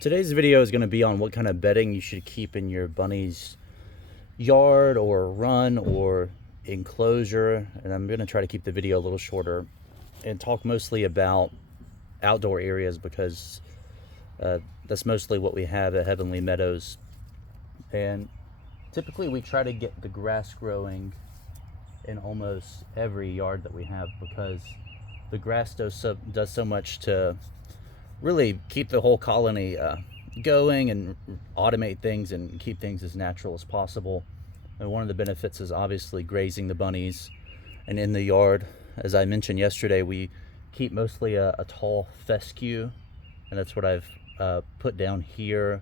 Today's video is going to be on what kind of bedding you should keep in your bunny's yard or run or enclosure. And I'm going to try to keep the video a little shorter and talk mostly about outdoor areas because that's mostly what we have at Heavenly Meadows. And typically we try to get the grass growing in almost every yard that we have because the grass does so much to really keep the whole colony going and automate things and keep things as natural as possible. And one of the benefits is obviously grazing the bunnies. And in the yard, as I mentioned yesterday, we keep mostly a tall fescue, and that's what I've put down here.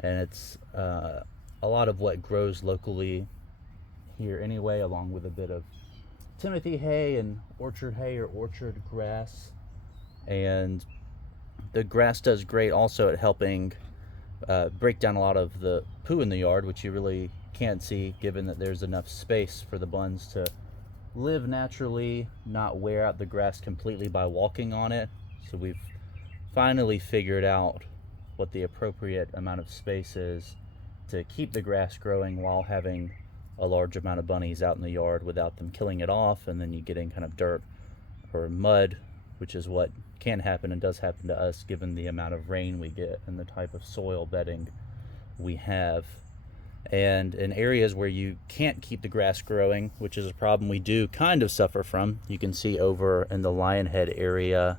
And it's a lot of what grows locally here anyway, along with a bit of Timothy hay and orchard hay or orchard grass. And the grass does great also at helping break down a lot of the poo in the yard, which you really can't see given that there's enough space for the buns to live naturally, not wear out the grass completely by walking on it. So we've finally figured out what the appropriate amount of space is to keep the grass growing while having a large amount of bunnies out in the yard without them killing it off, and then you getting kind of dirt or mud, which is what can happen and does happen to us given the amount of rain we get and the type of soil bedding we have. And in areas where you can't keep the grass growing, which is a problem we do kind of suffer from, you can see over in the lion head area,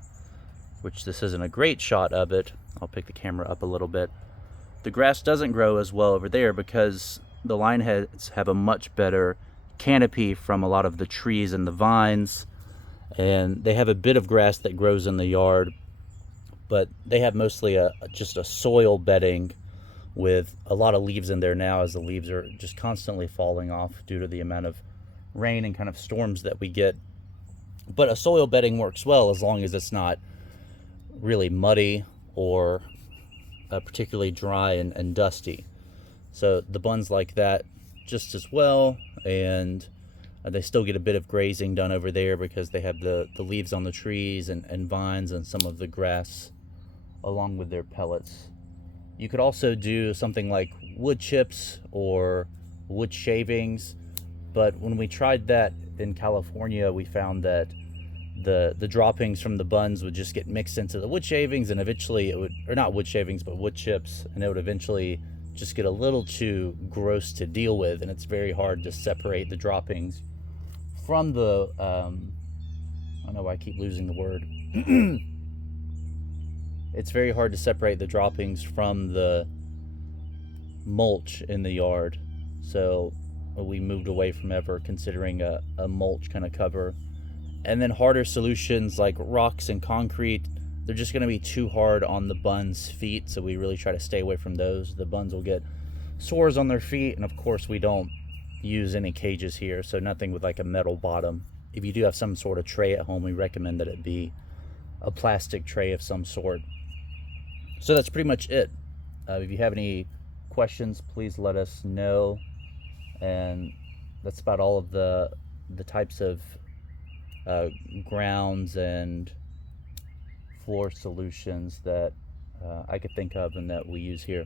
which this isn't a great shot of it. I'll pick the camera up a little bit. The grass doesn't grow as well over there because the lion heads have a much better canopy from a lot of the trees and the vines. And they have a bit of grass that grows in the yard, but they have mostly just a soil bedding with a lot of leaves in there now, as the leaves are just constantly falling off due to the amount of rain and kind of storms that we get. But a soil bedding works well as long as it's not really muddy or particularly dry and dusty. So the buns like that just as well, and they still get a bit of grazing done over there because they have the leaves on the trees and vines and some of the grass along with their pellets. You could also do something like wood chips or wood shavings, but when we tried that in California, we found that the droppings from the buns would just get mixed into the wood shavings, and eventually it would, or not wood shavings, but wood chips, and it would eventually just get a little too gross to deal with, and it's very hard to separate the droppings from the I know I keep losing the word. It's very hard to separate the droppings from the mulch in the yard, so we moved away from ever considering a mulch kind of cover. And then harder solutions like rocks and concrete, they're just going to be too hard on the buns' feet, so we really try to stay away from those. The buns will get sores on their feet, and of course we don't use any cages here, so nothing with like a metal bottom. If you do have some sort of tray at home, we recommend that it be a plastic tray of some sort. So that's pretty much it. If you have any questions, please let us know. And that's about all of the types of grounds and floor solutions that I could think of and that we use here.